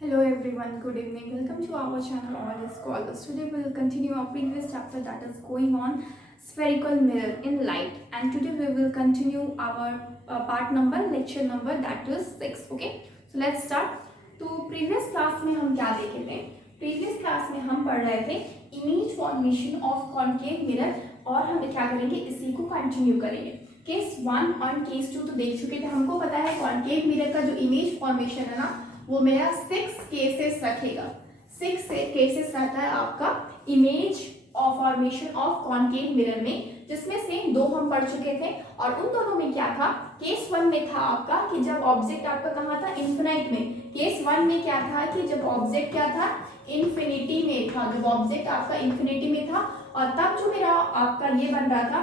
Hello everyone, good evening. Welcome to our channel All Scholars. Today we will continue our previous chapter that is going on spherical mirror in light, and today we will continue our lecture number that is 6. Okay, so let's start. तो previous class में हम क्या देखे थे? Previous class में हम पढ़ रहे थे image formation of concave mirror और हम क्या करेंगे, इसी को कंटिन्यू करेंगे. केस 1 और केस 2 तो देख चुके थे. हमको पता है कॉन्केव मिरर का जो इमेज फॉर्मेशन है ना, वो मेरा 6 केसेस रखेगा. 6 केसेस रहता है आपका image of formation of concave mirror में, जिसमें से 2 हम पढ़ चुके थे. और उन दोनों में क्या था, केस 1 में था आपका कि जब ऑब्जेक्ट आपका कहाँ था, इन्फिनाइट में. केस 1 में क्या था कि जब ऑब्जेक्ट क्या था, इन्फिनिटी में था. जब ऑब्जेक्ट आपका इन्फिनिटी में था और तब जो मेरा आपका ये बन रहा था,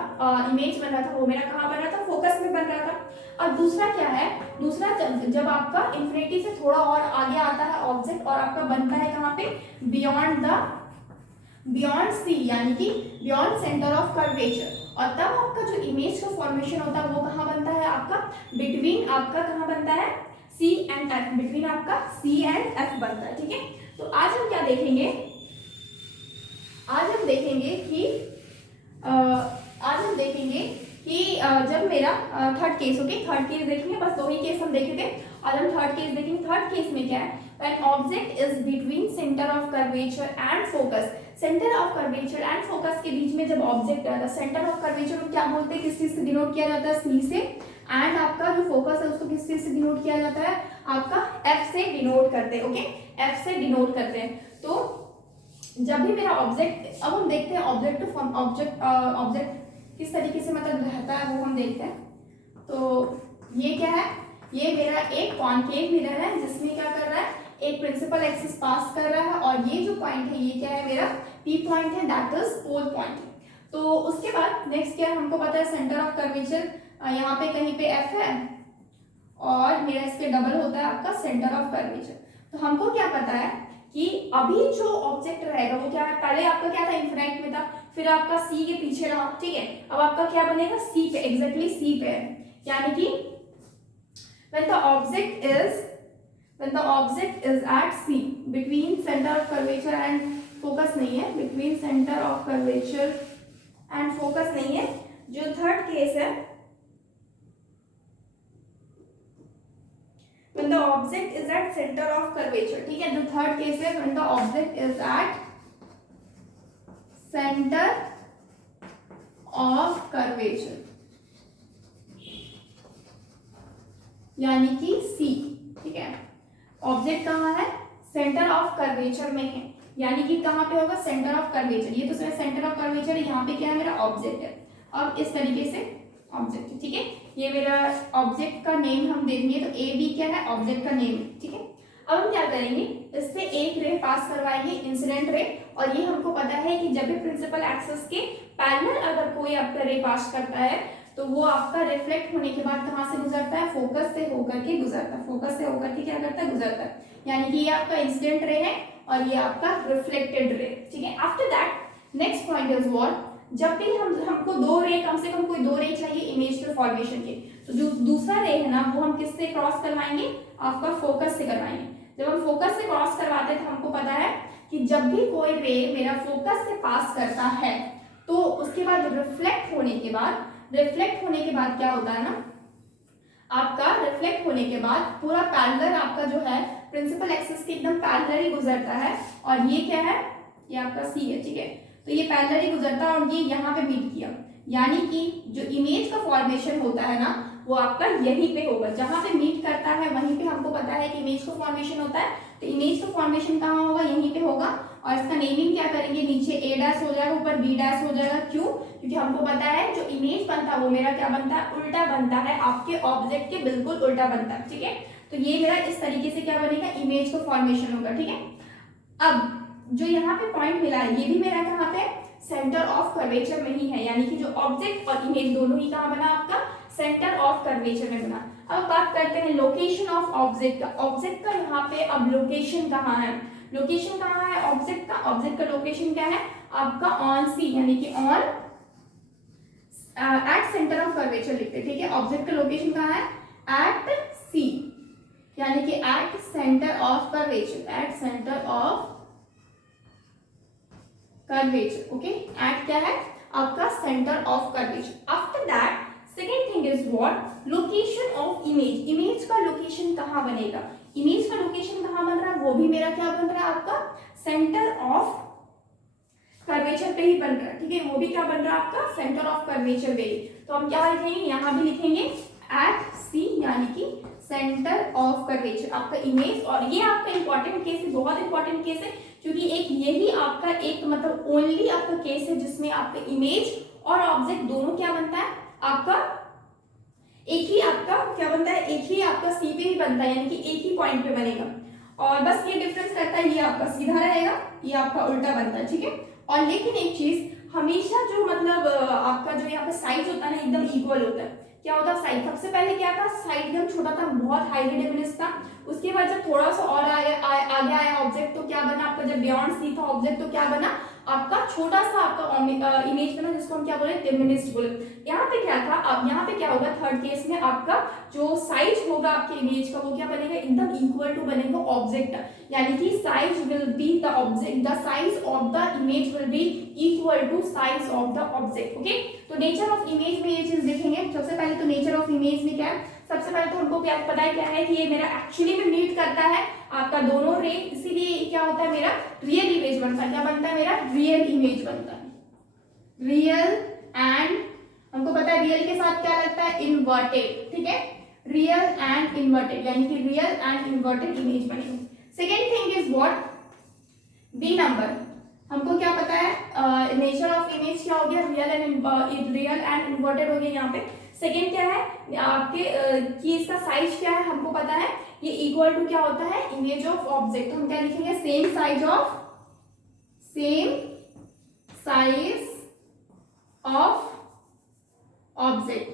इमेज बन रहा था, वो मेरा कहाँ बन रहा था, फोकस में बन रहा था. और दूसरा क्या है, दूसरा जब आपका इन्फिनिटी से थोड़ा और आगे आता है ऑब्जेक्ट और आपका बनता है कहाँ पे, बियॉन्ड सी, यानी कि बियॉन्ड सेंटर ऑफ कर्वेचर. और तब आपका जो इमेज का फॉर्मेशन होता है वो कहाँ बनता है आपका, बिटवीन आपका कहाँ बनता है, सी एंड एफ. बिटवीन आपका सी एंड एफ बनता है. ठीक है, तो आज हम क्या देखेंगे, आज हम देखेंगे कि जब मेरा third case, okay, third case देखेंगे. बस 2 ही केस हम देखे थे और हम थर्ड केस देखेंगे. थर्ड केस में क्या है, when object is between centre of curvature and focus. Centre of curvature and focus के बीच में जब ऑब्जेक्ट रहता है, सेंटर ऑफ कर्वेचर को क्या बोलते हैं, किस चीज से डिनोट किया जाता है, सी से. एंड आपका जो फोकस है उसको किस चीज से डिनोट किया जाता है, आपका एफ से डिनोट करते हैं. ओके, एफ से डिनोट करते हैं. तो जब भी मेरा ऑब्जेक्ट, अब हम देखते हैं ऑब्जेक्ट किस तरीके से मतलब रहता है वो हम देखते हैं. तो ये क्या है, ये मेरा एक कॉन्केव मिरर है जिसमें क्या कर रहा है, एक प्रिंसिपल एक्सिस पास कर रहा है. और ये जो पॉइंट है ये क्या है, मेरा पी पॉइंट है, दैट इज पोल पॉइंट. तो उसके बाद नेक्स्ट क्या है, हमको पता है सेंटर ऑफ कर्वेचर यहाँ पे कहीं पे एफ है और मेरा इसके डबल होता है आपका सेंटर ऑफ कर्वेचर. तो हमको क्या पता है कि अभी जो ऑब्जेक्ट रहेगा वो क्या है, पहले आपका क्या था, इन्फिनाइट में था, फिर आपका सी के पीछे रहा. ठीक है, अब आपका क्या बनेगा, सी पे, एग्जैक्टली सी पे है. यानी कि when the object is at C, between center of curvature and focus नहीं है, between center of curvature and focus नहीं है. जो थर्ड केस है, when the object is at center of curvature. ठीक है, जो थर्ड केस है, when the object is at center of curvature, यानी कि C. ठीक है, ऑब्जेक्ट कहाँ है, सेंटर ऑफ कर्वेचर में है, यानी कि कहाँ पे होगा, सेंटर ऑफ कर्वेचर. ये तो सेंटर ऑफ कर्वेचर है, यहाँ पे क्या है, मेरा ऑब्जेक्ट है. अब इस तरीके से ऑब्जेक्ट है. ठीक है, ये मेरा ऑब्जेक्ट का नेम हम देंगे, तो ए बी क्या है, ऑब्जेक्ट का नेम. ठीक है, अब हम क्या करेंगे, इससे एक रे पास करवाएंगे, इंसिडेंट रे. और ये हमको पता है कि जब भी प्रिंसिपल एक्सिस के पैरेलल अगर कोई आपका रे पास करता है तो वो आपका रिफ्लेक्ट होने के बाद कहाँ से गुजरता है, फोकस से होकर के गुजरता है. फोकस से होकर के क्या करता है, गुजरता है. यानी कि ये आपका इंसिडेंट रे है और ये आपका रिफ्लेक्टेड रे. ठीक है, after that next point is what, जब भी हमको 2 रे, कम से कम कोई 2 रे चाहिए इमेज के फॉर्मेशन के, तो जो दूसरा रे है ना वो हम किससे क्रॉस करवाएंगे, आपका फोकस से करवाएंगे. जब हम फोकस से क्रॉस करवाते हैं तो हमको पता है कि जब भी कोई रे मेरा फोकस से पास करता है तो उसके बाद रिफ्लेक्ट होने के बाद क्या होता है ना, आपका रिफ्लेक्ट होने के बाद पूरा पैरेलल आपका जो है प्रिंसिपल एक्सिस के एकदम पैरेलल ही गुजरता है. और ये क्या है, ये आपका सी है. ठीक है, तो ये पैरेलल ही गुजरता है और ये यहाँ पे मीट किया, यानी कि जो इमेज का फॉर्मेशन होता है ना वो आपका यहीं पे होगा, जहां पे मीट करता है वहीं पे हमको पता है कि इमेज का फॉर्मेशन होता है. तो इमेज का फॉर्मेशन कहाँ होगा, यहीं पे होगा. और इसका नेमिंग क्या करेंगे, नीचे ए डैश हो जाएगा, ऊपर बी डैश हो जाएगा. क्यों, क्योंकि हमको पता है जो इमेज बनता है वो मेरा क्या बनता है, उल्टा बनता है, आपके ऑब्जेक्ट के बिल्कुल उल्टा बनता है. ठीक है, तो ये मेरा इस तरीके से क्या बनेगा, इमेज का फॉर्मेशन होगा. ठीक है, अब जो यहाँ पे पॉइंट मिला है ये भी मेरा कहाँ पे, सेंटर ऑफ कर्वेचर में ही है. यानी कि जो ऑब्जेक्ट और इमेज दोनों ही कहाँ बना, आपका सेंटर ऑफ कर्वेचर में बना. अब बात करते हैं लोकेशन ऑफ ऑब्जेक्ट का. ऑब्जेक्ट का यहाँ पे अब लोकेशन कहाँ है, लोकेशन कहाँ है ऑब्जेक्ट का, ऑब्जेक्ट का लोकेशन क्या है आपका, ऑन सी, यानी कि on eight centre of curvature लिखते हैं. ठीक है, ऑब्जेक्ट का लोकेशन कहाँ है, एट सी, यानी कि at centre of curvature, at centre of curvature, okay, at क्या है आपका centre of curvature. After that second thing is what, location of image, image का लोकेशन कहाँ बनेगा, इमेज का लोकेशन कहाँ बन रहा है, वो भी मेरा क्या बन रहा है आपका सेंटर ऑफ कर्वेचर पे ही बन रहा है, ठीक है, वो भी क्या बन रहा है आपका सेंटर ऑफ कर्वेचर पे ही। तो हम क्या लिखेंगे, यहाँ भी लिखेंगे एट सी, यानी कि सेंटर ऑफ कर्वेचर आपका इमेज। और ये आपका इंपॉर्टेंट केस है, बहुत इंपॉर्टेंट केस है, क्योंकि एक यही आपका एक मतलब ओनली आपका केस है जिसमें आपका इमेज और ऑब्जेक्ट दोनों क्या बनता है आपका एक ही आपका क्या बनता है, एक ही आपका सी पे ही बनता है, यानी कि एक ही पॉइंट पे बनेगा। और बस ये डिफरेंस करता है, ये आपका सीधा रहेगा, ये आपका उल्टा बनता है, ठीक है। और लेकिन एक चीज हमेशा जो मतलब आपका जो यहाँ पे साइज होता है ना एकदम इक्वल होता है। क्या होता है साइज, सबसे पहले क्या था साइज एकदम छोटा था, बहुत हाई डिफरेंस था, उसके बाद जब थोड़ा सा और आगे आया ऑब्जेक्ट तो क्या बना आपका, जब बियॉन्ड सी था ऑब्जेक्ट तो क्या बना आपका छोटा सा आपका इमेज बना, जिसको हम क्या बोले डिमिनिश्ड बोले। यहाँ पे क्या था, अब यहाँ पे क्या होगा थर्ड केस में आपका जो साइज होगा आपके इमेज का वो क्या बनेगा एकदम इक्वल टू बनेगा ऑब्जेक्ट, यानी कि size will be the object, the size of the image will be equal to size of the object, okay. तो नेचर ऑफ इमेज में ये चीज देखेंगे। सबसे पहले तो नेचर ऑफ इमेज में क्या है, सबसे पहले तो हमको क्या पता है क्या है कि ये मेरा एक्चुअली में मीट करता है आपका दोनों रे, इसीलिए क्या होता है मेरा रियल इमेज बनता है, क्या बनता है मेरा रियल इमेज बनता है, रियल। एंड हमको पता है रियल के साथ क्या लगता है इन्वर्टेड, ठीक है, रियल एंड इन्वर्टेड, यानी कि रियल एंड इन्वर्टेड इमेज बनेगी। Second thing is what, B number, हमको क्या पता है नेचर ऑफ इमेज क्या हो गया रियल एंड इन्वर्टेड हो गया यहाँ पे। सेकेंड क्या है आपके कि इसका साइज क्या है हमको पता है, ये इक्वल टू क्या होता है इमेज ऑफ ऑब्जेक्ट, तो हम क्या लिखेंगे same size of object,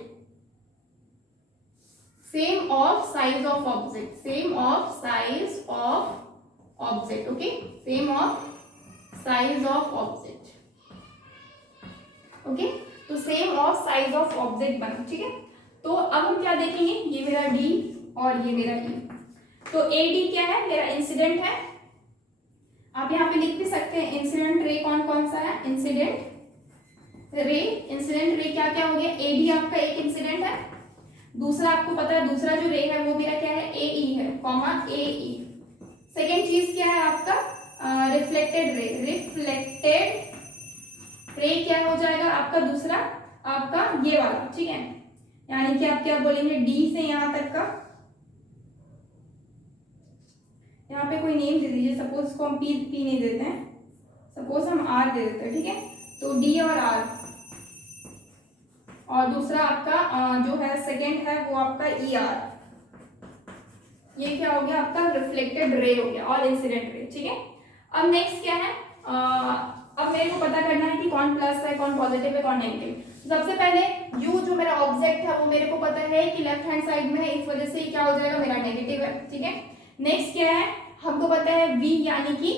same of size of object, same of size of object, okay, same of size of object, okay. तो same of size of object बना, ठीक है। तो अब हम क्या देखेंगे, ये मेरा डी और ये मेरा ई। तो ए डी क्या है मेरा इंसिडेंट है, आप यहाँ पे लिख भी सकते हैं इंसिडेंट रे कौन कौन सा है, इंसिडेंट रे क्या क्या हो गया, ए डी आपका एक इंसिडेंट है, दूसरा आपको पता है दूसरा जो रे है वो मेरा क्या है ए ई है, कॉमा ए ई। सेकेंड चीज क्या है आपका रिफ्लेक्टेड रे क्या हो जाएगा आपका दूसरा आपका ये वाला, ठीक है, यानी कि आप क्या बोलेंगे डी से यहां तक का, यहाँ पे कोई नेम दे दीजिए, सपोज इसको हम पी नहीं देते हैं, सपोज हम आर दे देते हैं, ठीक है। तो डी और आर, और दूसरा आपका जो है सेकेंड है वो आपका ई आर, ये क्या हो गया आपका रिफ्लेक्टेड रे हो गया और इंसिडेंट रे, ठीक है। अब नेक्स्ट क्या है, अब मेरे को पता करना है कि कौन प्लस है कौन पॉजिटिव है कौन नेगेटिव। सबसे पहले यू जो मेरा ऑब्जेक्ट है वो मेरे को पता है कि लेफ्ट हैंड साइड में है, इस वजह से क्या हो जाएगा मेरा नेगेटिव है, ठीक है। नेक्स्ट क्या है हमको पता है v यानी कि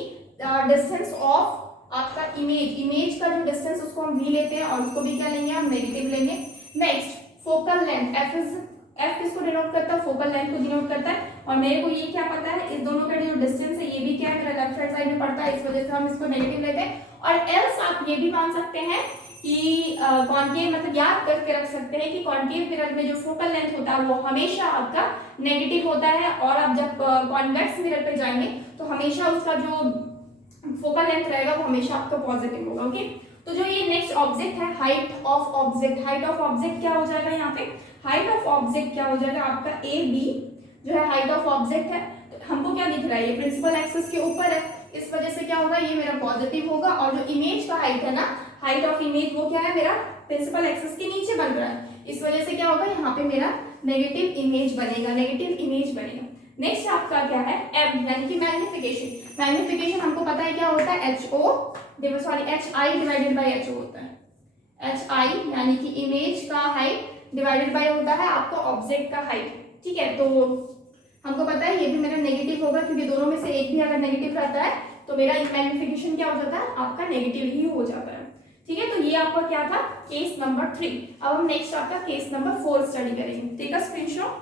डिस्टेंस ऑफ आपका इमेज का जो डिस्टेंस उसको हम v लेते हैं और उसको भी क्या लेंगे हम नेगेटिव लेंगे। नेक्स्ट फोकल लेंथ f किसको डिनोट करता है, फोकल लेंथ को डिनोट करता है, और मेरे को ये क्या पता है इस दोनों का जो डिस्टेंस है ये भी क्या है मेरा लेफ्ट हैंड साइड में पड़ता है, इस वजह से हम इसको नेगेटिव लेते हैं। और एल्स आप ये भी मान सकते हैं कि कॉन्केव मतलब याद करके रख सकते हैं कि कॉन्केव मिरर में जो फोकल लेंथ होता है वो हमेशा आपका नेगेटिव होता है, और आप जब कॉन्वेक्स मिरर पे जाएंगे तो हमेशा उसका जो फोकल लेंथ रहेगा वो हमेशा आपका पॉजिटिव होगा, ओके। तो जो ये नेक्स्ट ऑब्जेक्ट है हाइट ऑफ ऑब्जेक्ट क्या हो जाएगा, यहाँ पे हाइट ऑफ ऑब्जेक्ट क्या हो जाएगा आपका ए बी जो है हाइट ऑफ ऑब्जेक्ट है। तो हमको क्या दिख रहा है ये प्रिंसिपल एक्सिस के ऊपर है, इस वजह से क्या होगा ये मेरा पॉजिटिव होगा, और जो इमेज का हाइट है ना हाइट ऑफ इमेज वो क्या है मेरा प्रिंसिपल एक्सिस के नीचे बन रहा है, इस वजह से क्या होगा यहाँ पे मेरा नेगेटिव इमेज बनेगा। नेक्स्ट आपका क्या है एम यानी कि मैग्निफिकेशन हमको पता है क्या होता है HI डिवाइडेड बाय HO होता है, HI यानी कि इमेज का हाइट डिवाइडेड बाय होता है आपको ऑब्जेक्ट का हाइट, ठीक है। तो हमको पता है ये भी मेरा नेगेटिव होगा क्योंकि दोनों में से एक भी अगर नेगेटिव रहता है तो मेरा मैग्निफिकेशन क्या हो जाता है आपका नेगेटिव ही हो जाता है, ठीक है। तो ये आपका क्या था केस नंबर 3। अब हम नेक्स्ट आपका केस नंबर 4 स्टडी करेंगे, टेक अ स्क्रीनशॉट।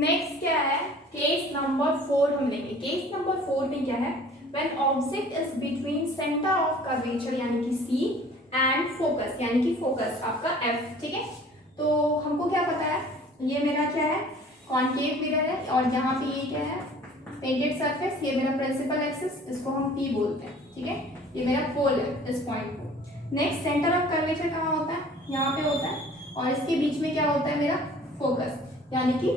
नेक्स्ट क्या है, केस नंबर 4 हम लेंगे। केस नंबर 4 में क्या है, when object is between centre of curvature यानी कि सी एंड फोकस यानी कि फोकस आपका एफ, ठीक है। तो हमको क्या पता है, ये मेरा क्या है, कॉन्केव मिरर है, और यहाँ पे ये क्या है, पेंटेड सरफेस, ये मेरा प्रिंसिपल एक्सिस, इसको हम पी बोलते हैं, ठीक है। ये मेरा पोल है इस पॉइंट को। नेक्स्ट सेंटर ऑफ कर्वेचर कहाँ होता है, यहाँ पे होता है, और इसके बीच में क्या होता है मेरा फोकस यानी कि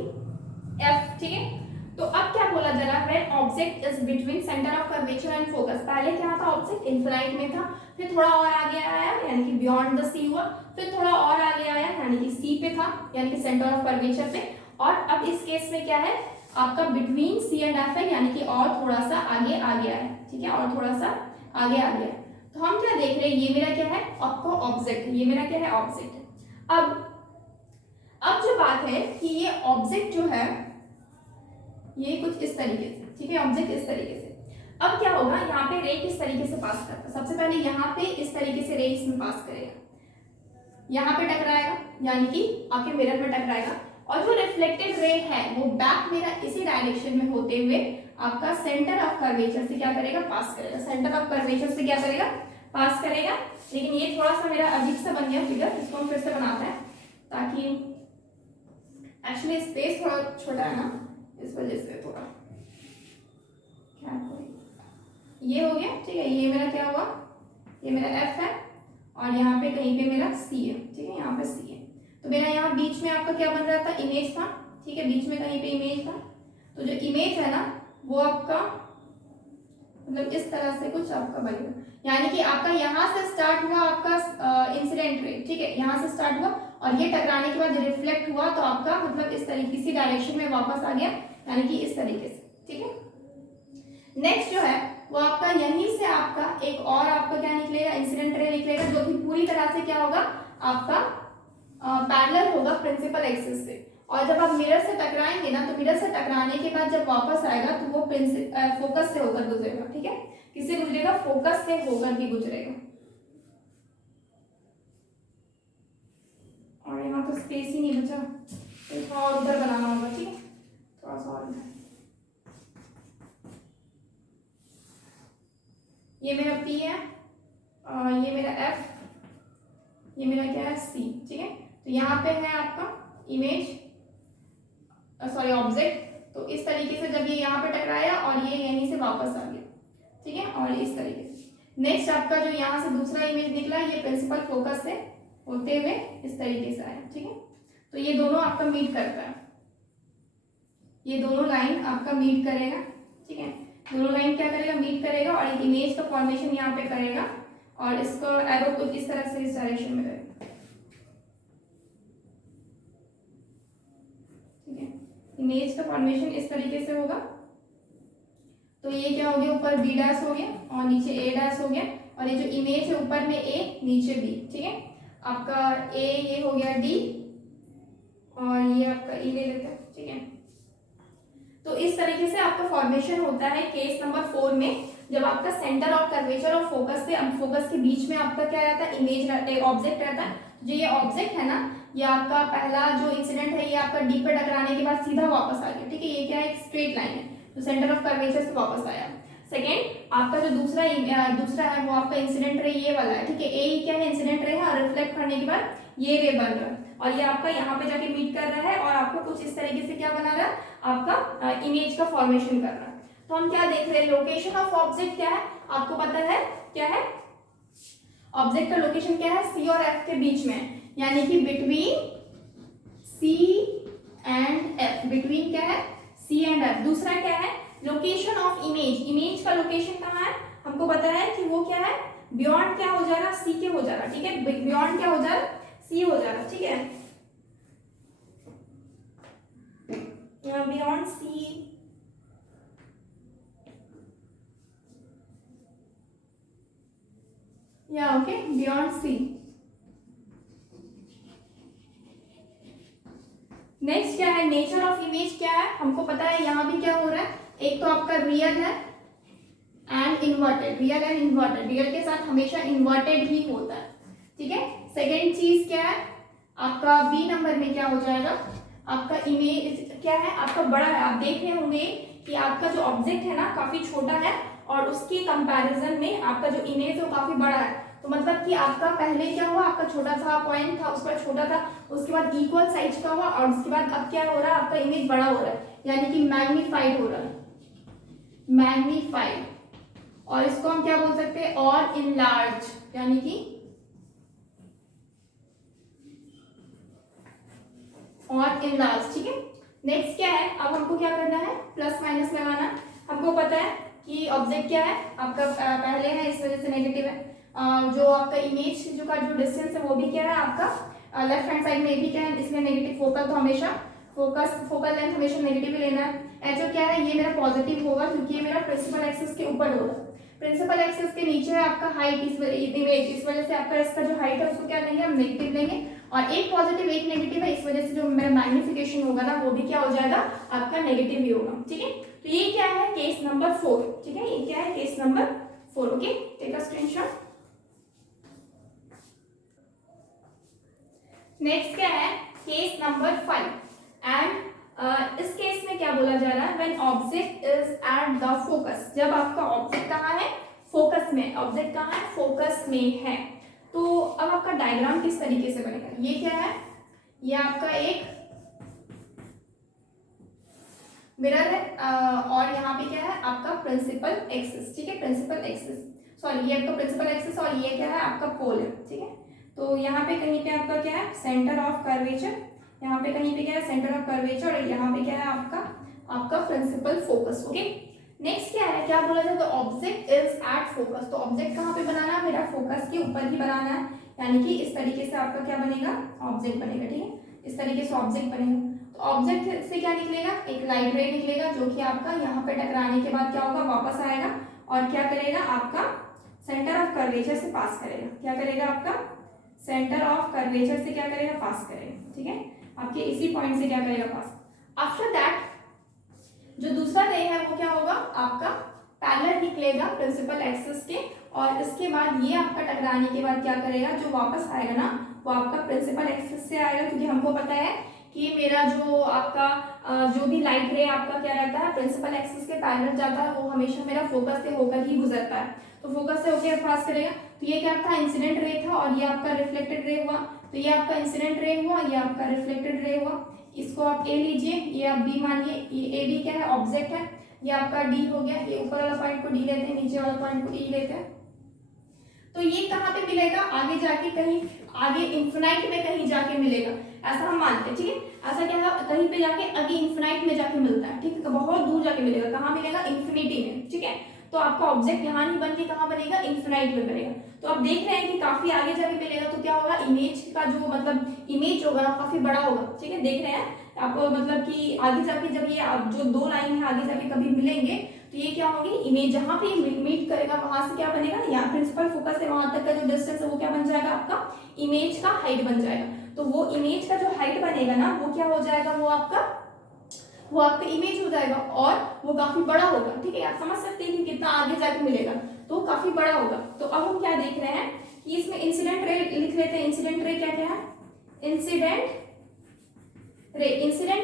एफ, ठीक है। तो अब क्या बोला जरा, when object is between centre of curvature and focus, पहले क्या था, ऑब्जेक्ट इनफिनाइट में था, फिर थोड़ा और आगे आया यानी कि बियॉन्ड द सी हुआ, फिर थोड़ा और आगे आया यानी कि सी पे था यानी कि सेंटर ऑफ कर्वेचर पे, और अब इस केस में क्या है आपका बिटवीन सी एंड एफ है यानी कि और थोड़ा सा आगे आ गया है, ठीक है, और थोड़ा सा आगे आ गया। तो हम क्या देख रहे हैं, ये मेरा क्या है, आपका ऑब्जेक्ट, ये मेरा क्या है, ऑब्जेक्ट है। अब जो बात है कि ये ऑब्जेक्ट जो है ये कुछ इस तरीके से, ठीक है, ऑब्जेक्ट इस तरीके से। अब क्या होगा, यहाँ पे रे किस तरीके से पास करता है, सबसे पहले यहाँ पे इस तरीके से रे इसमें पास करेगा, यहाँ पे टकराएगा यानी कि आपके मिरर में टकराएगा, और जो रिफ्लेक्टेड रे है वो बैक मेरा इसी डायरेक्शन में होते हुए आपका सेंटर ऑफ कर्वेचर से क्या करेगा, पास करेगा, सेंटर ऑफ कर्वेचर से क्या करेगा, पास करेगा। लेकिन ये थोड़ा सा मेरा अजीब सा बन गया फिगर, इसको हम फिर से बनाते हैं ताकि एक्चुअली स्पेस थोड़ा छोटा है ना, इस वजह से थोड़ा क्या ये हो गया, ठीक है। ये मेरा क्या हुआ, ये मेरा एफ है, और यहाँ पे कहीं पे मेरा सी है, ठीक है, यहाँ पे सी है। तो मेरा यहाँ बीच में आपका क्या बन रहा था, इमेज था, ठीक है, बीच में कहीं पे इमेज था। तो जो इमेज है ना वो आपका मतलब इस तरह से कुछ आपका बनेगा, यानी कि आपका यहाँ से स्टार्ट हुआ आपका इंसिडेंट रे, ठीक है, यहाँ से स्टार्ट हुआ और ये टकराने के बाद रिफ्लेक्ट हुआ तो आपका मतलब इस तरीके इसी डायरेक्शन में वापस आ गया यानी कि इस तरीके से, ठीक है। नेक्स्ट जो है वो आपका यहीं से आपका एक और आपका क्या निकलेगा, इंसिडेंट रे निकलेगा, जो कि पूरी तरह से क्या होगा आपका पैरेलल होगा प्रिंसिपल एक्सिस से। और जब आप मिरर से टकराएंगे ना तो मिरर से टकराने के बाद जब वापस आएगा तो वो फोकस से होकर गुजरेगा, ठीक है, किससे गुजरेगा, फोकस से होकर भी गुजरेगा। और यहाँ तो स्पेस ही नहीं बचा, तो थोड़ा और उधर बनाना होगा, ठीक है, थोड़ा सा और। ये मेरा P है, ये मेरा F, ये मेरा क्या है C, ठीक है। तो यहाँ पे है आपका इमेज सॉरी ऑब्जेक्ट, तो इस तरीके से जब ये यहाँ पे टकराया और ये यहीं से वापस आ गया, ठीक है, और इस तरीके से। नेक्स्ट आपका जो यहाँ से दूसरा इमेज निकला ये प्रिंसिपल फोकस से होते हुए इस तरीके से आया, ठीक है। तो ये दोनों आपका मीट करता है, ये दोनों लाइन आपका मीट करेगा, ठीक है, दोनों लाइन क्या करेगा, मीट करेगा और एक इमेज का फॉर्मेशन यहाँ पे करेगा और इसको एरो को इस तरह से इस डायरेक्शन में रहेगा, ठीक है। इमेज का फॉर्मेशन इस तरीके से होगा, तो ये क्या हो गया, ऊपर बी डैश हो गया और नीचे ए डैश हो गया, और ये जो इमेज है ऊपर में ए नीचे बी, ठीक है। आपका ए ये हो गया डी और ये आपका ई ले लेते हैं, ठीक है। तो इस तरीके से आपका फॉर्मेशन होता है केस नंबर 4 में, जब आपका सेंटर ऑफ कर्वेचर और फोकस से फोकस के बीच में आपका क्या रहता है, इमेज ऑब्जेक्ट रहता है। जो ये ऑब्जेक्ट है ना, ये आपका पहला जो इंसिडेंट है ये आपका डी पे टकराने के बाद सीधा वापस आ गया, ठीक है, ये क्या है, एक स्ट्रेट लाइन है, तो सेंटर ऑफ कर्वेचर से वापस आया। सेकेंड आपका जो दूसरा है वो आपका इंसिडेंट रे ये वाला है, ठीक है, ए क्या है, इंसिडेंट रे है और रिफ्लेक्ट करने के बाद ये रे बन रहा है और ये आपका यहाँ पे जाके मीट कर रहा है और आपको कुछ इस तरीके से क्या बना रहा है, आपका इमेज का फॉर्मेशन कर रहा है। तो हम क्या देख रहे हैं, लोकेशन ऑफ ऑब्जेक्ट क्या है, आपको पता है क्या है, ऑब्जेक्ट का लोकेशन क्या है, सी और एफ के बीच में, यानी कि between C and F, between क्या है, सी एंड एफ। दूसरा क्या है, लोकेशन ऑफ इमेज, इमेज का लोकेशन कहाँ है, हमको पता है कि वो क्या है, बियॉन्ड क्या हो जा रहा, सी के हो जा रहा, ठीक है, बियॉन्ड क्या हो जा रहा, सी हो जा रहा, ठीक है, बियॉन्ड सी, या ओके, बियॉन्ड सी। नेक्स्ट क्या है, नेचर ऑफ इमेज क्या है, हमको पता है यहाँ भी क्या हो रहा है, एक तो आपका रियल है and inverted, real and inverted, real के साथ हमेशा इन्वर्टेड ही होता है, ठीक है। सेकेंड चीज क्या है, आपका बी नंबर में क्या हो जाएगा, आपका इमेज क्या है, आपका बड़ा है। आप देख रहे होंगे कि आपका जो ऑब्जेक्ट है ना काफी छोटा है और उसके कंपैरिजन में आपका जो इमेज है वो काफी बड़ा है। तो मतलब कि आपका पहले क्या हुआ, आपका छोटा था पॉइंट था, उसका छोटा था, उसके बाद इक्वल साइज का हुआ और उसके बाद अब क्या हो रहा है, आपका इमेज बड़ा हो रहा है, यानी कि मैग्नीफाइड हो रहा है, मैग्नीफाइड। और इसको हम क्या बोल सकते हैं, और इनलार्ज, यानी कि और इनलार्ज। ठीक है, नेक्स्ट क्या है, अब हमको क्या करना है, प्लस माइनस लगाना। हमको पता है कि ऑब्जेक्ट क्या है आपका, पहले है इस वजह से नेगेटिव है। जो आपका इमेज जो का जो डिस्टेंस है वो भी क्या है आपका लेफ्ट हैंड साइड में भी क्या है, इसमें नेगेटिव। फोकल तो हमेशा फोकल लेंथ हमेशा नेगेटिव ही लेना है। एचओ क्या है, ये मेरा पॉजिटिव होगा क्योंकि ये मेरा प्रिंसिपल एक्सिस के ऊपर होगा। प्रिंसिपल एक्सिस के नीचे है आपका हाइट, इस इमेज, इस वजह से आपका इसका जो हाइट है उसको क्या लेंगे हम, नेगेटिव लेंगे। और एक पॉजिटिव एक नेगेटिव है, इस वजह से जो मेरा मैग्निफिकेशन होगा ना वो भी क्या हो जाएगा, आपका नेगेटिव ही होगा। ठीक है, तो ये क्या है, केस नंबर 4। ठीक है, ये क्या है, case number 4। Okay, take a screenshot. Next क्या है, केस नंबर 5। एंड इस केस में क्या बोला जा रहा है, when object is at the focus, जब आपका ऑब्जेक्ट कहाँ है, फोकस में। ऑब्जेक्ट कहाँ है, फोकस में है। तो अब आपका डायग्राम किस तरीके से बनेगा, ये क्या है, ये आपका एक मिरर है और यहाँ पे क्या है आपका प्रिंसिपल एक्सिस। ठीक है, प्रिंसिपल एक्सिस, सॉरी ये आपका प्रिंसिपल एक्सिस और ये क्या है आपका पोल है। ठीक है, तो यहाँ पे कहीं पे आपका क्या है, सेंटर ऑफ कर्वेचर, यहाँ पे कहीं पे क्या है, सेंटर ऑफ कर्वेचर, और यहाँ पे क्या है आपका प्रिंसिपल फोकस। ओके, नेक्स्ट क्या है, क्या बोला जाए, तो ऑब्जेक्ट इज एट फोकस। तो ऑब्जेक्ट कहाँ पे बनाना है, मेरा फोकस के ऊपर ही बनाना है, यानी कि इस तरीके से आपका क्या बनेगा, ऑब्जेक्ट बनेगा। ठीक है, इस तरीके से ऑब्जेक्ट बनेगा। तो ऑब्जेक्ट से क्या निकलेगा, एक लाइट रे निकलेगा जो कि आपका यहाँ पे टकराने के बाद क्या होगा, वापस आएगा और क्या करेगा, आपका सेंटर ऑफ कर्वेचर से पास करेगा। क्या करेगा, आपका सेंटर ऑफ कर्वेचर से क्या करेगा, पास करेगा। ठीक है, आपके इसी पॉइंट से क्या करेगा, पास। आफ्टर दैट जो दूसरा रे है वो क्या होगा, आपका पैरेलल निकलेगा प्रिंसिपल एक्सिस के, और इसके बाद ये आपका टकराने के बाद क्या करेगा, जो वापस आएगा ना वो आपका प्रिंसिपल एक्सिस से आएगा, क्योंकि हमको पता है कि मेरा जो आपका जो भी लाइट रे आपका क्या रहता है, प्रिंसिपल एक्सिस के पैरेलल जाता है, वो हमेशा मेरा फोकस से होकर ही गुजरता है। तो फोकस से होकर पास करेगा। तो ये क्या था, इंसिडेंट रे था और ये आपका रिफ्लेक्टेड रे हुआ। तो ये आपका इंसिडेंट रे हुआ, ये आपका रिफ्लेक्टेड रे हुआ। इसको आप ए लीजिए, ये आप बी मानिए, ये ए बी क्या है, ऑब्जेक्ट है। ये आपका डी हो गया, ये ऊपर वाला पॉइंट को डी लेते हैं, नीचे वाला पॉइंट को ई लेते हैं। तो ये कहाँ पे मिलेगा, आगे जाके कहीं आगे इन्फिनाइट में कहीं जाके मिलेगा, ऐसा हम मानते हैं। ठीक है, ऐसा क्या है, कहीं पे जाके आगे इन्फिनाइट में जाके मिलता है। ठीक है, बहुत दूर जाके मिलेगा, कहाँ मिलेगा, इन्फिनिटी में। ठीक है, तो आपका ऑब्जेक्ट यहाँ नहीं बन के कहाँ बनेगा, इन्फिनाइट में बनेगा। तो आप देख रहे हैं कि काफी आगे जाके मिलेगा, तो क्या होगा, इमेज का जो मतलब इमेज होगा काफी बड़ा होगा। ठीक है, देख रहे हैं आपको, मतलब कि आगे जाके जब ये जो दो लाइन है आगे जाके कभी मिलेंगे तो ये क्या होगी, इमेज जहां पे मीट करेगा वहां से क्या बनेगा, यहाँ प्रिंसिपल फोकस से वहां तक का जो डिस्टेंस है वो क्या बन जाएगा, आपका इमेज का हाइट बन जाएगा। तो वो इमेज का जो हाइट बनेगा ना वो क्या हो जाएगा, वो आपका इमेज हो जाएगा और वो काफी बड़ा होगा। ठीक है, आप समझ सकते हैं कि कितना आगे जाके मिलेगा, तो काफी बड़ा होगा। तो अब हम क्या देख रहे हैं कि इसमें इंसिडेंट रे लिख लेते हैं। इंसिडेंट रे क्या क्या है, इंसिडेंट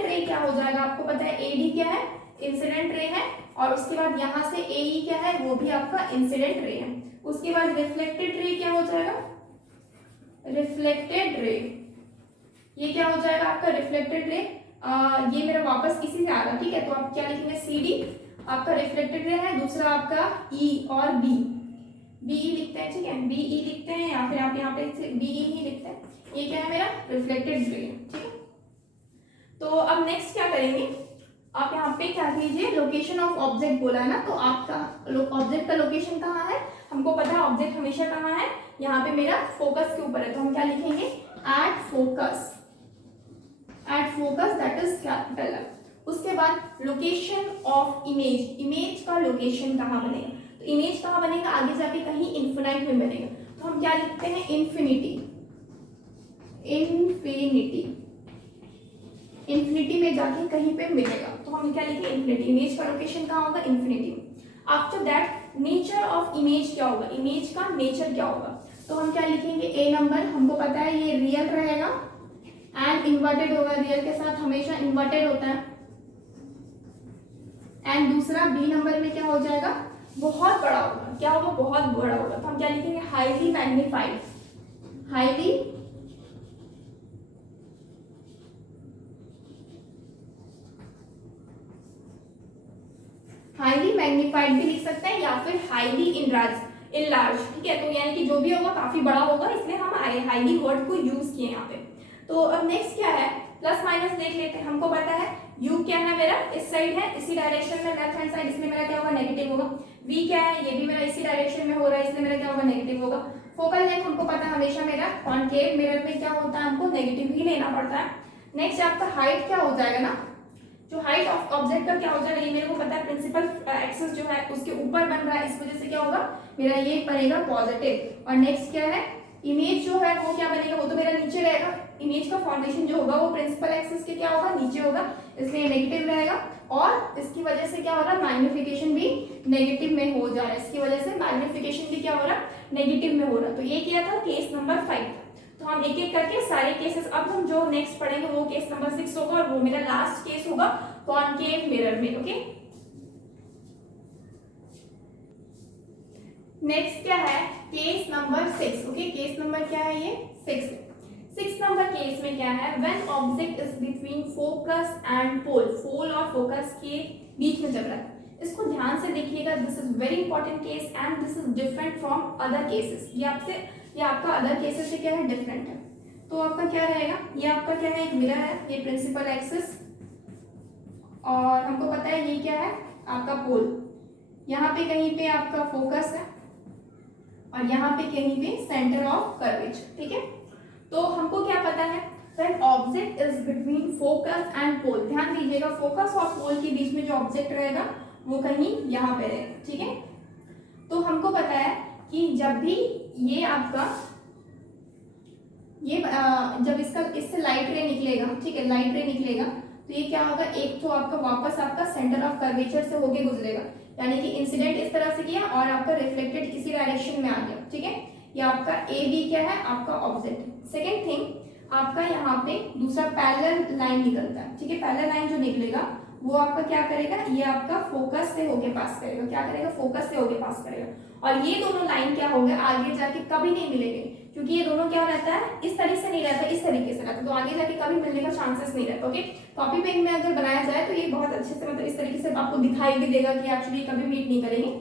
रे क्या हो जाएगा, आपको पता है एडी क्या है, इंसिडेंट रे है, और उसके बाद यहां से एई क्या है, वो भी आपका इंसिडेंट रे है। उसके बाद रिफ्लेक्टेड रे क्या हो जाएगा, रिफ्लेक्टेड रे, ये क्या हो जाएगा आपका रिफ्लेक्टेड रे। ये मेरा वापस इसी से आ रहा। ठीक है, तो आप क्या लिखेंगे, सी डी आपका रिफ्लेक्टेड रे है, दूसरा आपका ई और बी, बीई लिखते हैं। ठीक है, बीई लिखते हैं या फिर आप यहाँ पे बीई ही लिखते हैं। ये क्या है, मेरा रिफ्लेक्टेड रे। ठीक है, तो अब नेक्स्ट क्या करेंगे, आप यहाँ पे क्या कीजिए, लोकेशन ऑफ ऑब्जेक्ट बोला है ना, तो आपका ऑब्जेक्ट का लोकेशन कहाँ है, हमको पता है ऑब्जेक्ट हमेशा कहाँ है, यहाँ पे मेरा फोकस के ऊपर है। तो हम क्या लिखेंगे, at focus, that is capital. उसके बाद लोकेशन ऑफ इमेज, इमेज का लोकेशन कहाँ बनेगा, तो इमेज कहाँ बनेगा, आगे जाके कहीं इन्फिनाइट में बनेगा। तो हम क्या लिखते हैं, इन्फिनिटी, इन्फिनिटी में जाके कहीं पे मिलेगा। तो हम क्या लिखेंगे, इन्फिनिटी, इमेज का लोकेशन कहाँ होगा, इन्फिनिटी में। After that nature of image क्या होगा, इमेज का नेचर क्या होगा, तो हम क्या लिखेंगे, ए नंबर, हमको पता है ये रियल रहेगा एंड इन्वर्टेड होगा, रियल के साथ हमेशा इन्वर्टेड होता है। एंड दूसरा बी नंबर में क्या हो जाएगा, बहुत बड़ा होगा। क्या होगा, बहुत बड़ा होगा। तो हम क्या लिखेंगे, highly magnified. Highly highly magnified भी लिख सकते हैं, या फिर हाईली इनलार्ज। ठीक है, तो यानी कि जो भी होगा काफी बड़ा होगा, इसलिए हम हाईली वर्ड को यूज किए यहाँ पे। तो अब नेक्स्ट क्या है, प्लस माइनस देख लेते हैं। हमको पता है u क्या है मेरा, इस साइड है, इसी डायरेक्शन में लेफ्ट हैंड साइड, इसमें मेरा क्या होगा, नेगेटिव होगा। v क्या है, ये भी मेरा इसी डायरेक्शन में हो रहा है, इसलिए मेरा क्या होगा, नेगेटिव होगा। फोकल लेंथ हमको पता है हमेशा मेरा कॉनकेव मिरर में क्या होता है, हमको नेगेटिव ही लेना पड़ता है। नेक्स्ट आपका हाइट क्या हो जाएगा ना, जो हाइट ऑफ ऑब्जेक्ट का क्या हो जाएगा, ये मेरे को पता है प्रिंसिपल एक्सिस जो है उसके ऊपर बन रहा है, इस वजह से क्या होगा, मेरा ये बनेगा पॉजिटिव। और नेक्स्ट क्या है, इमेज जो है वो क्या बनेगा, वो तो मेरा नीचे रहेगा। इमेज का फॉर्मेशन जो होगा वो प्रिंसिपल एक्सिस के क्या होगा, नीचे होगा, इसलिए नेगेटिव रहेगा। और इसकी वजह से क्या हो रहा है, मैग्निफिकेशन भी नेगेटिव में हो जा रहा है। इसकी वजह से मैग्निफिकेशन भी क्या हो रहा है, नेगेटिव में हो रहा है। तो ये क्या था, केस नंबर 5 था। तो हम एक एक करके सारे केसेस, अब हम जो नेक्स्ट पढ़ेंगे वो केस नंबर 6 होगा, और वो मेरा लास्ट केस होगा कॉनकेव मिरर में। ओके, नेक्स्ट क्या है, case number 6। Okay, case number क्या है, ये 6 नंबर केस में क्या है, when object is between focus and pole, pole और फोकस के बीच में चल रहा है। इसको ध्यान से देखिएगा, this is very important case and this is different from other cases. ये आपका अदर केसेस से क्या है, डिफरेंट है। तो आपका क्या रहेगा, ये आपका क्या है, एक मिरर है, ये प्रिंसिपल एक्सिस, और हमको पता है ये क्या है, आपका पोल। यहाँ पे कहीं पे आपका फोकस है, और यहाँ पे कहीं पे सेंटर ऑफ कर्वेचर। ठीक है, तो हमको क्या पता है, when object is between focus and pole, ध्यान दीजिएगा फोकस और पोल के बीच में जो ऑब्जेक्ट रहेगा वो कहीं यहाँ पे रहेगा। ठीक है, तो हमको पता है कि जब भी ये आपका ये जब इससे लाइट रे निकलेगा, ठीक है, लाइट रे निकलेगा, तो ये क्या होगा, एक तो आपका वापस आपका सेंटर ऑफ कर्वेचर से होके गुजरेगा, यानी कि इंसिडेंट इस तरह से किया और आपका रिफ्लेक्टेड इसी डायरेक्शन में आ गया। ठीक है, ये आपका ए बी क्या है, आपका ऑब्जेक्ट। सेकेंड थिंग, आपका यहाँ पे दूसरा पैरेलल लाइन निकलता है। ठीक है, पैरेलल लाइन जो निकलेगा वो आपका क्या करेगा, ये आपका फोकस से होके पास करेगा। क्या करेगा, फोकस से होके पास करेगा। और ये दोनों लाइन क्या होंगे, आगे जाके कभी नहीं मिलेंगे, क्योंकि ये दोनों क्या रहता है, इस तरीके से नहीं रहता, इस तरीके से रहता है, तो आगे जाके कभी मिलने का चांसेस नहीं रहता। ओके, कॉपी पेन में अगर बनाया जाए तो ये बहुत अच्छे से मतलब इस तरीके से आपको दिखाई भी देगा कि एक्चुअली कभी मीट नहीं करेंगे।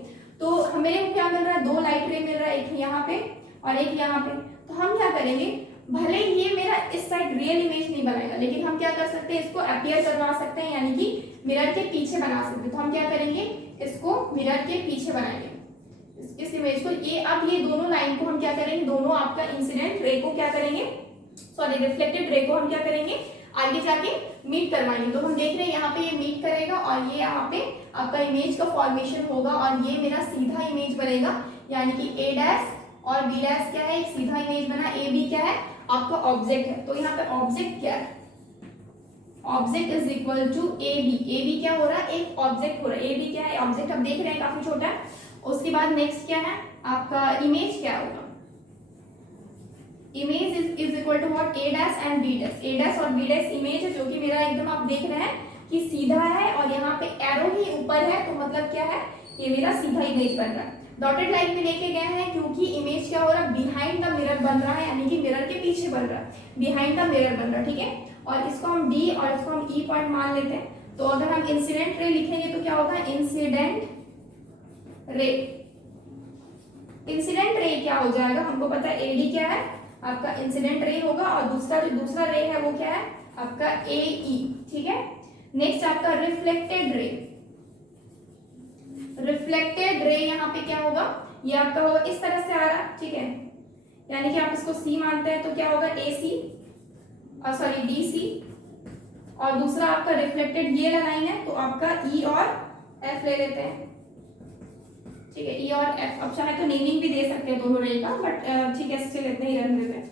तो मेरे को क्या मिल रहा है, दो लाइट रे मिल रहा है, एक यहाँ पे और एक यहाँ पे। तो हम क्या करेंगे, भले ये मेरा इस साइड रियल इमेज नहीं बनाएगा, लेकिन हम क्या कर सकते हैं, इसको अपीयर करवा सकते हैं, यानी कि मिरर के पीछे बना सकते हैं। तो हम क्या करेंगे, इसको मिरर के पीछे बनाएंगे इस इमेज को। ये अब ये दोनों लाइन को हम क्या करेंगे, दोनों आपका इंसिडेंट रे को क्या करेंगे, सॉरी रिफ्लेक्टेड रे को हम क्या करेंगे, आगे जाके मीट करवाएंगे। तो हम देख रहे हैं यहाँ पे ये मीट करेगा और ये यहाँ पे आपका इमेज का फॉर्मेशन होगा, और ये मेरा सीधा इमेज बनेगा, यानी कि ए डैश और बी डैश क्या है, एक सीधा इमेज बना। ए बी क्या है, आपका ऑब्जेक्ट है। तो यहाँ पे ऑब्जेक्ट क्या है, object is equal to A B. A B क्या हो रहा है, एक ऑब्जेक्ट हो रहा है। ए बी क्या है, ऑब्जेक्ट, आप देख रहे हैं काफी छोटा है। उसके बाद नेक्स्ट क्या है, आपका इमेज क्या होगा, image is equal to what, A dash and B dash. A dash और बी डैश इमेज है, जो कि मेरा एकदम आप देख रहे हैं कि सीधा है, और यहाँ पे एरो ही ऊपर है, तो मतलब क्या है, ये मेरा सीधा इमेज बन रहा है। डॉटेड लाइन में लेके गए हैं क्योंकि इमेज क्या हो रहा है, बिहाइंड द मिरर बन रहा है, यानी कि मिरर के पीछे बन रहा है, बिहाइंड द मिरर बन रहा है। ठीक है, और इसको हम डी और इसको हम ई पॉइंट मान लेते हैं। तो अगर हम इंसिडेंट रे लिखेंगे तो क्या होगा, इंसिडेंट रे। इंसिडेंट रे क्या हो जाएगा, हमको पता है एडी क्या है, आपका इंसिडेंट रे होगा, और दूसरा रे है वो क्या है, आपका ए ई। ठीक है, नेक्स्ट आपका रिफ्लेक्टेड रे। रिफ्लेक्टेड रे यहाँ पे क्या होगा, ये आपका होगा इस तरह से आ रहा है। ठीक है, यानी कि आप इसको सी मानते हैं, तो क्या होगा ए सी, सॉरी डी सी, और दूसरा आपका रिफ्लेक्टेड ये लाइन है, तो आपका ई और एफ ले लेते हैं। ठीक है, ई और एफ, अब चाहे तो नेमिंग भी दे सकते हैं दोनों रे का, बट ठीक है स्टिल इतने ही रहने देते हैं।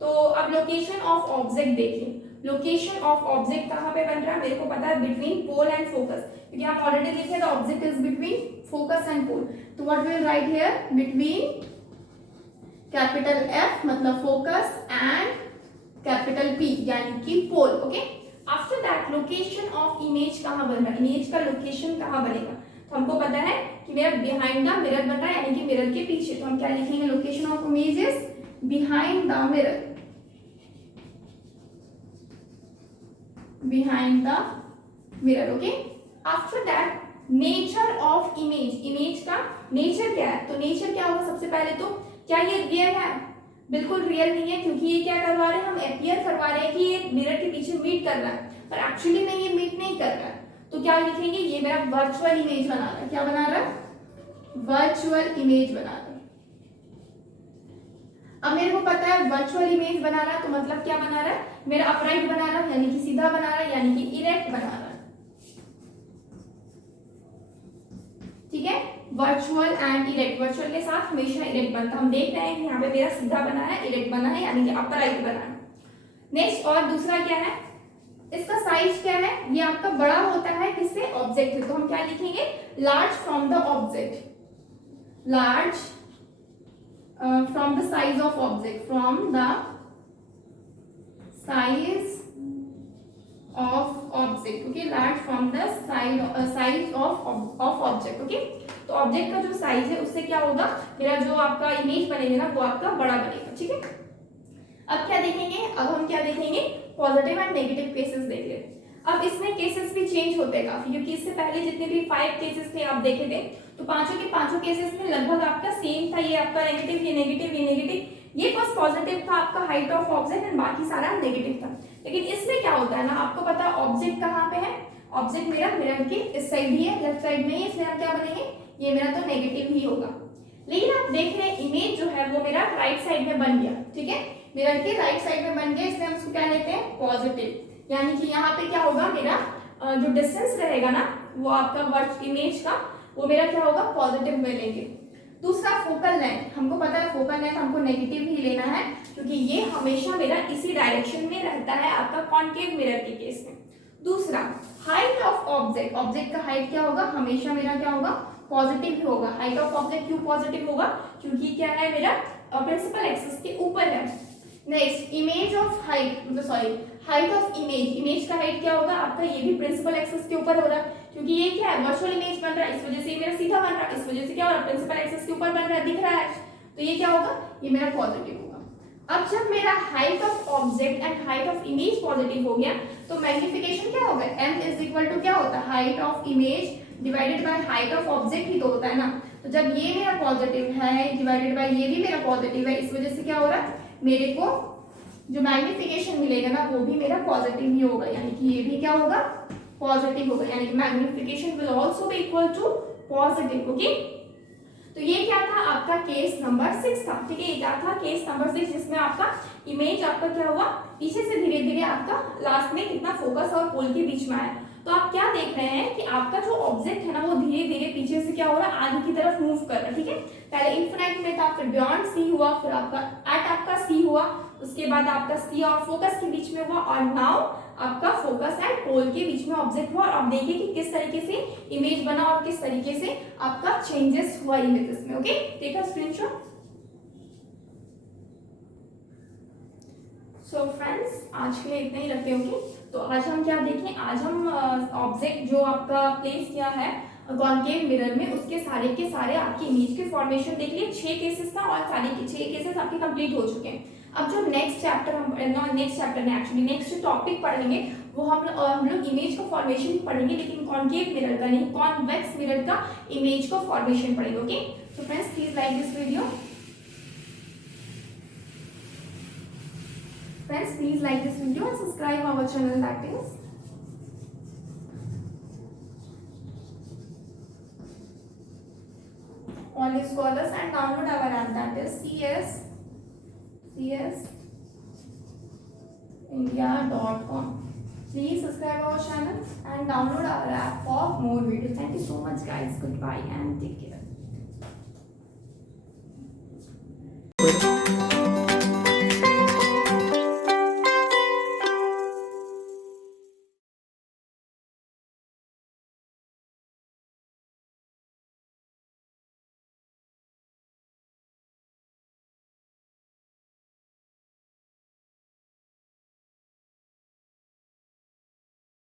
तो अब लोकेशन ऑफ ऑब्जेक्ट देखिए, लोकेशन ऑफ ऑब्जेक्ट कहाँ पे बन रहा है, मेरे को पता है बिटवीन पोल एंड फोकस, क्योंकि आप ऑलरेडी देखे the object is between focus and pole. तो what will write here, between capital F मतलब फोकस एंड कैपिटल P यानी कि pole. Okay, after that location of image कहाँ बन रहा है, इमेज का लोकेशन कहाँ बनेगा, तो हमको पता है कि मेरा बिहाइंड द मिरर बन रहा है यानी कि मिरर के पीछे, तो हम क्या लिखेंगे, location of image is behind the mirror, behind the mirror. Okay, after that nature of image, image का नेचर क्या है, तो नेचर क्या होगा, सबसे पहले तो क्या ये रियल है, बिल्कुल रियल नहीं है, क्योंकि ये क्या करवा रहे हैं, हम अपीयर करवा रहे हैं कि ये मिरर के पीछे मीट कर रहा है, पर एक्चुअली में ये मीट नहीं कर रहा है। तो क्या लिखेंगे, ये मेरा वर्चुअल इमेज बना रहा है, क्या बना रहा है, वर्चुअल इमेज बना रहा है। अब मेरे को पता है वर्चुअल इमेज बना रहा है, तो मतलब क्या बना रहा है, मेरा अपराइट बना रहा है यानी कि सीधा बना रहा है, यानी कि इरेक्ट बना रहा है। ठीक है, वर्चुअल एंड इरेक्ट, वर्चुअल के साथ हमेशा इरेक्ट बनता है। हम देख रहे हैं कि यहाँ पे मेरा सीधा बना है, इरेक्ट बना है यानी कि अपराइट बना है। नेक्स्ट और दूसरा क्या है, इसका साइज क्या है, ये आपका बड़ा होता है किससे, ऑब्जेक्ट है, तो हम क्या लिखेंगे, large from the object, large from the size of object, from the size of object, okay, large from the size of object, okay। तो ऑब्जेक्ट का जो साइज है उससे क्या होगा, मेरा जो आपका इमेज बनेगा ना वो आपका बड़ा बनेगा। ठीक है, अब क्या देखेंगे, अब हम क्या देखेंगे, पॉजिटिव एंड नेगेटिव केसेस देख लेते हैं। अब इसमें केसेस भी चेंज होते हैं काफी, क्योंकि इससे पहले जितने भी 5 केसेस थे आप देखे थे, तो पांचों के पांचों केसेस में लगभग आपका सेम था, ये आपका नेगेटिव, ये नेगेटिव, ये नेगेटिव, ये बस पॉजिटिव था आपका हाइट ऑफ ऑब्जेक्ट एंड बाकी सारा नेगेटिव था। लेकिन इसमें क्या होता है ना, आपको पता है ऑब्जेक्ट कहाँ पे है, ऑब्जेक्ट मेरा मिरर के इस साइड ही है, लेफ्ट साइड में ही, इसलिए हम क्या बनेंगे, ये मेरा तो नेगेटिव ही होगा। लेकिन आप देख रहे हैं इमेज जो है वो मेरा राइट साइड में बन गया। ठीक है, मिरर के राइट साइड में बन गया, इसलिए हम इसको क्या लेते हैं, पॉजिटिव, यानी कि यहाँ पे क्या होगा, मेरा जो डिस्टेंस रहेगा ना वो आपका वर्च इमेज का, वो मेरा क्या होगा, पॉजिटिव में लेंगे। दूसरा फोकल लेंथ, हमको पता है फोकल लेंथ हमको नेगेटिव ही लेना है, क्योंकि ये हमेशा मेरा इसी डायरेक्शन में रहता है आपका कॉन्केव मिरर के केस में। दूसरा हाइट ऑफ ऑब्जेक्ट, ऑब्जेक्ट का हाइट क्या होगा, हमेशा मेरा क्या होगा, पॉजिटिव ही होगा। हाइट ऑफ ऑब्जेक्ट क्यों पॉजिटिव होगा, क्योंकि क्या है, मेरा प्रिंसिपल एक्सिस के ऊपर है। Next image of height, sorry height of image, image का हाइट क्या होगा आपका, ये भी प्रिंसिपल एक्सिस के ऊपर हो रहा है, क्योंकि ये क्या है, वर्चुअल इमेज बन रहा है, इस वजह से ये मेरा सीधा बन रहा है, इस वजह से क्या हो रहा है, प्रिंसिपल एक्सिस के ऊपर बन रहा है, दिख रहा है, तो ये क्या होगा, ये मेरा पॉजिटिव होगा। अब जब मेरा height of object and height of image positive हो गया, तो मैग्निफिकेशन क्या होगा, m इज इक्वल टू क्या होता है, height of image divided by height of object ही तो होता है ना। तो जब ये मेरा पॉजिटिव है डिवाइडेड बाय ये भी मेरा पॉजिटिव है, इस वजह से क्या हो रहा है, मेरे को जो मैग्निफिकेशन मिलेगा ना वो भी मेरा पॉजिटिव ही होगा, यानी कि ये भी क्या होगा, पॉजिटिव होगा, यानी कि magnification will also be equal to positive. Okay, तो ये क्या था आपका केस नंबर 6 था। ठीक है, ये क्या था, केस नंबर 6, जिसमें आपका इमेज आपका क्या हुआ, पीछे से धीरे धीरे आपका लास्ट में कितना फोकस और पोल के बीच में आया। तो आप क्या देख रहे हैं कि आपका जो ऑब्जेक्ट है ना वो धीरे धीरे पीछे से क्या हो रहा है, आगे की तरफ मूव कर रहा है। ठीक है, पहले इनफिनिट में था, फिर बियॉन्ड सी हुआ, फिर आपका एट आपका सी हुआ, उसके बाद आपका सी और फोकस के बीच में हुआ, और नाउ आपका फोकस एंड पोल के बीच में ऑब्जेक्ट हुआ। और आप देखिए कि किस तरीके से इमेज बना और किस तरीके से आपका चेंजेस हुआ इमेजेस में। ओके, देखा स्क्रीनशॉट। सो फ्रेंड्स, आज के लिए इतना ही रखते होंगे। तो आज हम क्या देखें, आज हम ऑब्जेक्ट जो आपका प्लेस किया है कॉन्केव मिरर में, उसके सारे के सारे आपकी इमेज के फॉर्मेशन देख लिए। 6 केसेस था और सारे के 6 केसेस आपके कंप्लीट हो चुके हैं। अब जो नेक्स्ट चैप्टर में एक्चुअली नेक्स्ट टॉपिक पढ़ेंगे वो हम लोग इमेज का फॉर्मेशन पढ़ेंगे, लेकिन कॉन्केव मिरर का नहीं, कॉन्वेक्स मिरर का इमेज का फॉर्मेशन पढ़ेंगे। ओके, तो friends please like this video. Friends, please like this video and subscribe our channel, that is College Scholars, and download our app, that is csindia.com. Please subscribe our channel and download our app for more videos. Thank you so much guys. Goodbye and take care.